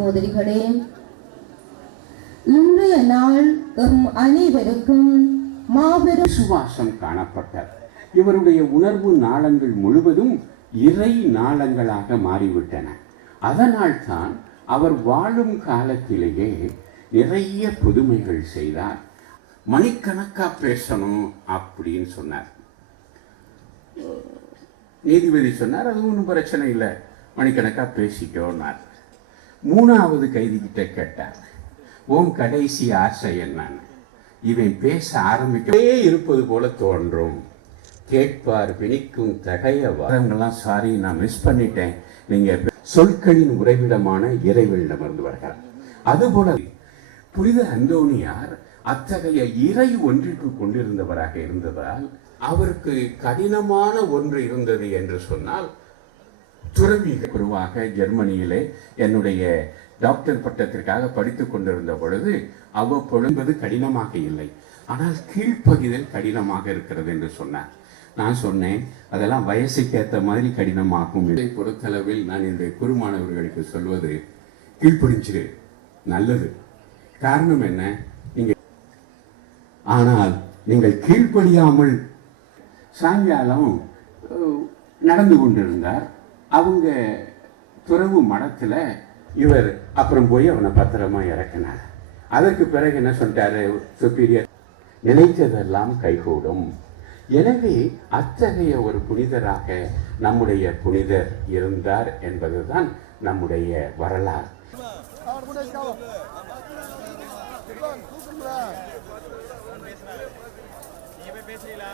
சகோதரிகளே, இன்றைய நாள் அனைவருக்கும் மாபெரும் சுவாசம் காணப்பட்டார். இவருடைய உணர்வு நாளங்கள் முழுவதும் இறை நாளங்களாக மாறிவிட்டன. அதனால் தான் அவர் வாழும் காலத்திலேயே நிறைய புதுமைகள் செய்தார். மணிக்கணக்கா பேசணும் அப்படின்னு சொன்னார். நீதிபதி சொன்னார், அது ஒன்றும் பிரச்சனை இல்லை, மணிக்கணக்கா பேசிட்டோன்னார். மூணாவது கைதி கிட்ட கேட்டார், உன் கடைசி ஆசை என்னன்னு. இவன் பேச ஆரம்பிக்கவே இருப்பது போல தோன்றும். கேட்பார் பிணிக்கும் தகைய வரங்கள்லாம், சாரி நான் மிஸ் பண்ணிட்டேன், நீங்க சொற்களின் உறைவிடமான இறைவனிடமிருந்து வருகிறார். அதுபோல புனித அந்தோனியார் அத்தகைய இறை ஒன்றிற்கு கொண்டிருந்தவராக இருந்ததால் அவருக்கு கடினமான ஒன்று இருந்தது என்று சொன்னால், துறவிக குருவாக ஜெர்மனியிலே என்னுடைய டாக்டர் பட்டத்திற்காக படித்துக் கொண்டிருந்த பொழுது அவ்வப்பொழுது கடினமாக இல்லை, ஆனால் கீழ்ப்பகுதியில் கடினமாக இருக்கிறது என்று சொன்னார். நான் சொன்னேன், அதெல்லாம் வயசுக்கு ஏற்ற மாதிரி கடினமாகும். இதை பொறுத்தளவில் நான் இந்த குருமானவர்களுக்கு சொல்வது, கீழ்ப்படிஞ்சிரு, நல்லது. காரணம் என்ன, ஆனால் நீங்கள் கீழ்ப்படியாமல். சாயங்காலம் நடந்து கொண்டிருந்தார். அவங்க துறவு மடத்துல இவர் அப்புறம் போய் அவனை பத்திரமா இறக்கினார். அதற்கு பிறகு என்ன சொல்லிட்டாரு சுப்பீரியர், நினைத்ததெல்லாம் கைகூடும். எனவே அத்தகைய ஒரு புனிதராக நம்முடைய புனிதர் இருந்தார் என்பதுதான் நம்முடைய வரலாறு. பேசுறீங்களா?